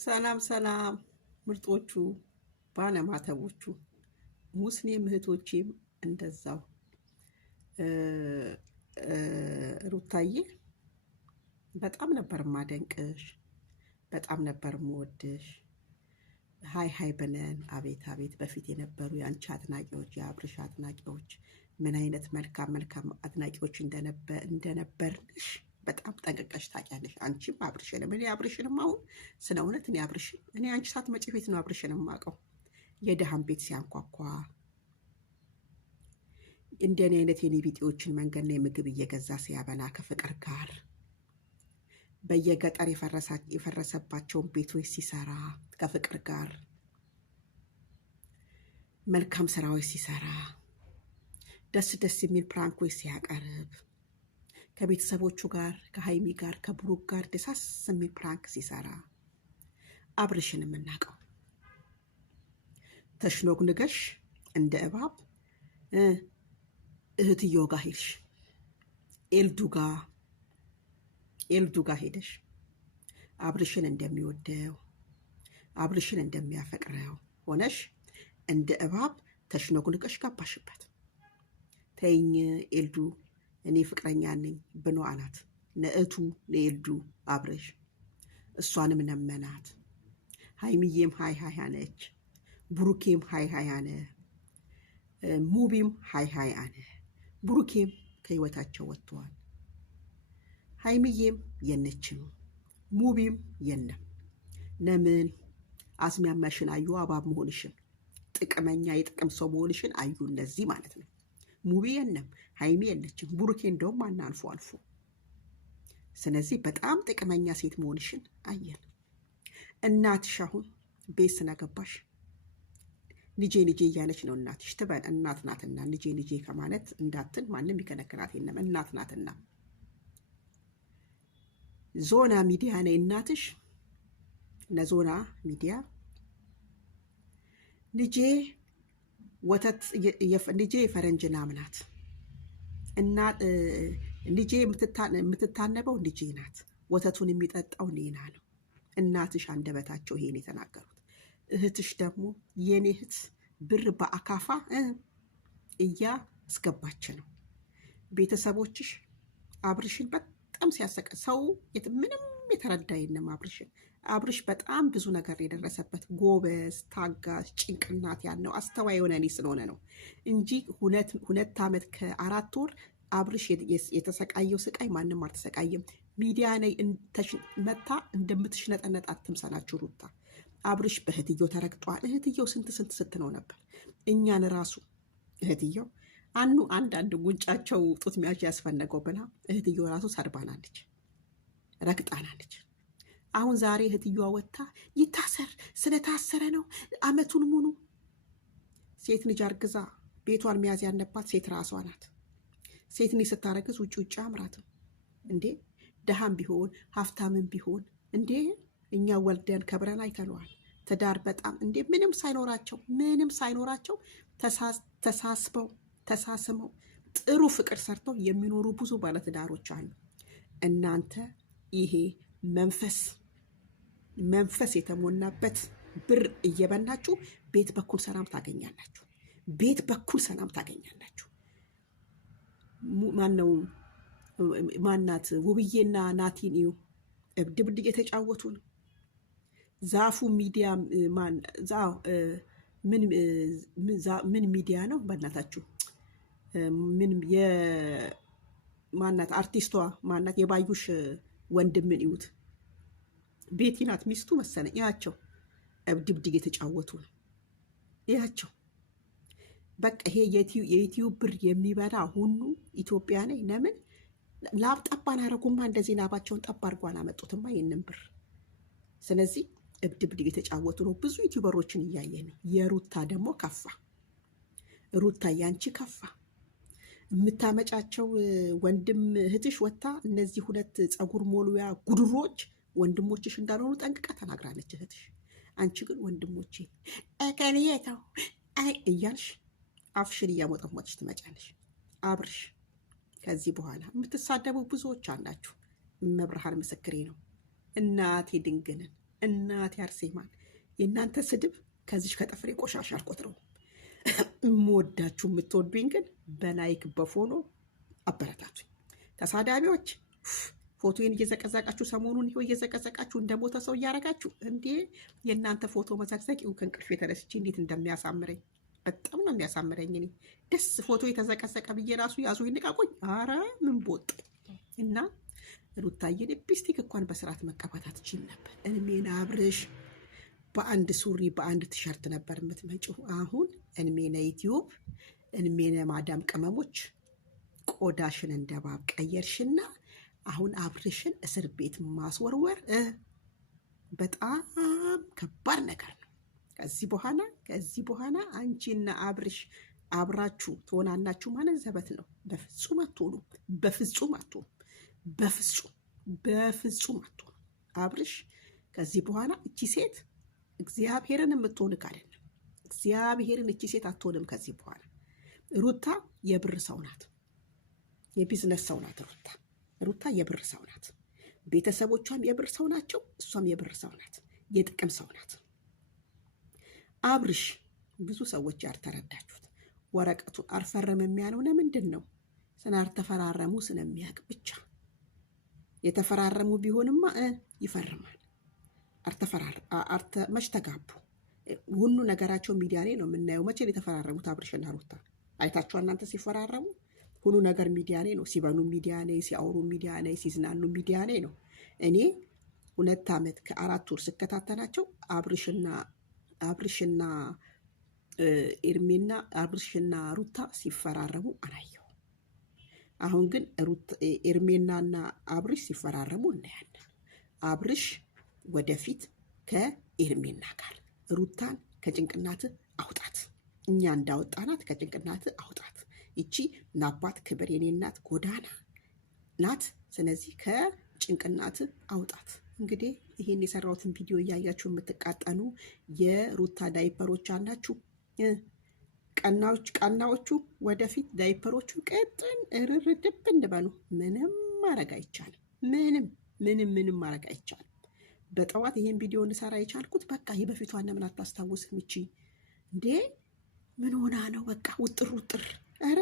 ሰላም ሰላም ምርጦቹ ባለማተቦቹ ሙስሊም እህቶቼም እንደዛው ሩታዬ በጣም ነበር ማደንቅሽ፣ በጣም ነበር ምወድሽ። ሃይ ሃይ ብለን አቤት አቤት በፊት የነበሩ የአንቺ አድናቂዎች፣ የአብርሽ አድናቂዎች ምን አይነት መልካም መልካም አድናቂዎች እንደነበርንሽ በጣም ጠንቅቀሽ ታውቂያለሽ። አንቺም አብርሽንም እኔ አብርሽንም አሁን ስለ እውነት እኔ አንቺ ሳትመጪ ቤት ነው አብርሽንም የማውቀው። የደሃን ቤት ሲያንኳኳ እንደኔ አይነት የኔ ቢጤዎችን መንገድ ላይ ምግብ እየገዛ ሲያበላ ከፍቅር ጋር በየገጠር የፈረሰባቸውን ቤቶች ሲሰራ ከፍቅር ጋር መልካም ስራዎች ሲሰራ ደስ ደስ የሚል ፕራንኮች ሲያቀርብ ከቤተሰቦቹ ጋር ከሃይሚ ጋር ከብሩክ ጋር ደሳስ የሚል ፕራንክ ሲሰራ አብርሽን የምናውቀው። ተሽኖግንገሽ እንደ እባብ እህትዮ ጋር ሄድሽ፣ ኤልዱ ጋር ሄደሽ አብርሽን እንደሚወደው አብርሽን እንደሚያፈቅረው ሆነሽ እንደ እባብ ተሽኖግንገሽ ገባሽበት። ተይኝ ኤልዱ እኔ ፍቅረኛ ነኝ ብሎ አላት ለኤልዱ አብርሽ። እሷንም ነመናት። ሃይሚዬም ሃይ ሃይ አነች፣ ብሩኬም ሃይ ሃይ አነ፣ ሙቢም ሃይ ሃይ አነ። ብሩኬም ከህይወታቸው ወጥተዋል። ሃይሚዬም የነችም ሙቢም የለም። ለምን አስሚያማሽን አዩ፣ አባብ መሆንሽን፣ ጥቅመኛ የጥቅም ሰው መሆንሽን አዩ። እነዚህ ማለት ነው። ሙቢ የለም፣ ሃይሚ የለችም፣ ብሩኬ እንደውም ማና አልፎ አልፎ። ስለዚህ በጣም ጥቅመኛ ሴት መሆንሽን አየን። እናትሽ አሁን ቤት ስናገባሽ ልጄ ልጄ እያለች ነው። እናትሽ ትበል፣ እናት ናትና ልጄ ልጄ ከማለት እንዳትን ማንም ይከለክላት የለም። እናት ናትና ዞና ሚዲያ ነይ እናትሽ ለዞና ሚዲያ ልጄ ወተት ልጄ የፈረንጅ ላም ናት እና ልጄ የምትታነበው ልጄ ናት፣ ወተቱን የሚጠጣው ኔና ነው። እናትሽ አንደበታቸው ይሄን የተናገሩት። እህትሽ ደግሞ የኔ እህት ብር በአካፋ እያስገባች ነው። ቤተሰቦችሽ አብርሽን በጣም ሲያሰቀ ሰው ምንም የተረዳ የለም። አብርሽ በጣም ብዙ ነገር የደረሰበት ጎበዝ፣ ታጋሽ፣ ጭንቅላት ያለው አስተዋይ የሆነ እኔ ስለሆነ ነው እንጂ 2 ዓመት ከ4 ወር አብርሽ የተሰቃየው ስቃይ ማንም አልተሰቃየም። ሚዲያ ላይ መታ እንደምትሽነጠነጥ አትምሰላችሁ ሩታ። አብርሽ በእህትየው ተረግጧል። እህትየው ስንት ስትነው ነበር። እኛን ራሱ እህትየው አንዳንድ ጉንጫቸው ጡት ሚያዥ ያስፈነገው ብላ እህትየው ራሱ ሰድባናለች፣ ረግጣናለች። አሁን ዛሬ እህትየዋ ወጥታ ይታሰር ስለታሰረ ነው አመቱን ሙሉ። ሴት ልጅ አርግዛ ቤቷን መያዝ ያለባት ሴት ራሷ ናት። ሴት ልጅ ስታረግዝ ውጭ አምራትም እንዴ። ደሃም ቢሆን ሀብታምን ቢሆን እንዴ እኛ ወልደን ከብረን አይተነዋል። ትዳር በጣም እንዴ ምንም ሳይኖራቸው ተሳስመው ጥሩ ፍቅር ሰርተው የሚኖሩ ብዙ ባለትዳሮች አሉ። እናንተ ይሄ መንፈስ የተሞላበት ብር እየበላችሁ ቤት በኩል ሰላም ታገኛላችሁ። ማናት ውብዬና ናቲን እዩ እብድብድ እየተጫወቱ ነው። ዛፉ ሚዲያ ምን ሚዲያ ነው በእናታችሁ? ማናት አርቲስቷ ማናት? የባዩሽ ወንድምን እዩት። ቤቲ ናት ሚስቱ መሰለኝ። ያቸው እብድብድ እየተጫወቱ ነው። ያቸው በቃ ይሄ የዩቲዩብ ብር የሚበላ ሁሉ ኢትዮጵያ ላይ ለምን ላብ ጠብ አላረጉማ? እንደዚህ ላባቸውን ጠብ አድርጎ አላመጡትማ ይህንን ብር። ስለዚህ እብድብድ እየተጫወቱ ነው። ብዙ ዩቲዩበሮችን እያየ ነው። የሩታ ደግሞ ከፋ። ሩታ ያንቺ ከፋ። የምታመጫቸው ወንድም እህትሽ ወታ እነዚህ 2 ፀጉር ሞሉያ ጉድሮች ወንድሞችሽ እንዳልሆኑ ጠንቅቃ ተናግራለች እህትሽ። አንቺ ግን ወንድሞቼ እከሊየተው እያልሽ አፍሽን እያሞጠሞች ትመጫለሽ። አብርሽ ከዚህ በኋላ የምትሳደቡ ብዙዎች አላችሁ። መብርሃን ምስክሬ ነው። እናቴ ድንግልን እናቴ አርሴማን የእናንተ ስድብ ከዚች ከጥፍሬ ቆሻሻ አልቆጥረውም። የምወዳችሁ የምትወዱኝ ግን በላይክ በፎሎ አበረታቱኝ። ተሳዳቢዎች ፎቶዬን እየዘቀዘቃችሁ ሰሞኑን ይኸው እየዘቀዘቃችሁ እንደሞተ ሰው እያረጋችሁ እንዴ! የእናንተ ፎቶ መዘቅዘቅ ይኸው ከእንቅልፍ የተነስቼ እንዴት እንደሚያሳምረኝ በጣም ነው የሚያሳምረኝ። እኔ ደስ ፎቶ የተዘቀዘቀ ብዬ ራሱ ያዙ ይንቃቆኝ። አረ ምን ቦጥ እና ሩታዬ ሊፕስቲክ እንኳን በስርዓት መቀባት አትችይም ነበር። እድሜን አብርሽ በአንድ ሱሪ በአንድ ቲሸርት ነበር የምትመጪው። አሁን እድሜነ ዩቲዩብ እድሜነ ማዳም ቅመሞች ቆዳሽን እንደ እባብ ቀየርሽና አሁን አብርሽን እስር ቤት ማስወርወር በጣም ከባድ ነገር ነው። ከዚህ በኋላ አንቺና አብርሽ አብራችሁ ትሆናላችሁ ማለት ዘበት ነው። በፍጹም አትሆኑ። በፍጹም አትሆኑ። በፍጹም አትሆኑ። አብርሽ ከዚህ በኋላ እቺ ሴት እግዚአብሔርን የምትሆን አይደለም። እግዚአብሔርን እቺ ሴት አትሆንም ከዚህ በኋላ። ሩታ የብር ሰው ናት። የቢዝነስ ሰው ናት። ሩታ የብር ሰው ናት። ቤተሰቦቿም የብር ሰው ናቸው። እሷም የብር ሰው ናት። የጥቅም ሰው ናት። አብርሽ ብዙ ሰዎች ያልተረዳችሁት ወረቀቱን አልፈረመም ያለው ለምንድን ነው? ስላልተፈራረሙ ስለሚያውቅ ብቻ። የተፈራረሙ ቢሆንማ ይፈርማል። መች ተጋቡ? ሁሉ ነገራቸው ሚዲያ ላይ ነው የምናየው። መቼ ነው የተፈራረሙት? አብርሽና ሩታ አይታችሁ እናንተ ሲፈራረሙ ሁሉ ነገር ሚዲያ ላይ ነው። ሲበሉ ሚዲያ ላይ፣ ሲያወሩ ሚዲያ ላይ፣ ሲዝናኑ ሚዲያ ላይ ነው። እኔ 2 ዓመት ከ4 ወር ስከታተላቸው አብርሽና ኤርሜና አብርሽና ሩታ ሲፈራረሙ አላየሁ። አሁን ግን ኤርሜናና አብርሽ ሲፈራረሙ እናያለን። አብርሽ ወደፊት ከኤርሜና ጋር ሩታን ከጭንቅናት አውጣት። እኛ እንዳወጣናት ከጭንቅናት አውጣት። ይቺ ናባት ክብር የኔ እናት ጎዳና ናት። ስለዚህ ከጭንቅናት አውጣት። እንግዲህ ይሄን የሰራሁትን ቪዲዮ እያያችሁ የምትቃጠኑ የሩታ ዳይፐሮች አላችሁ። ቀናዎቹ ወደፊት ዳይፐሮቹ ቀጥን እርርድብ እንበሉ። ምንም ማድረግ አይቻልም። ምንም ማድረግ አይቻልም። በጠዋት ይሄን ቪዲዮ እንሰራ የቻልኩት በቃ ይሄ በፊቷን ለምን አታስታውስም? ይቺ እንዴ ምን ሆና ነው? በቃ ውጥር ኧረ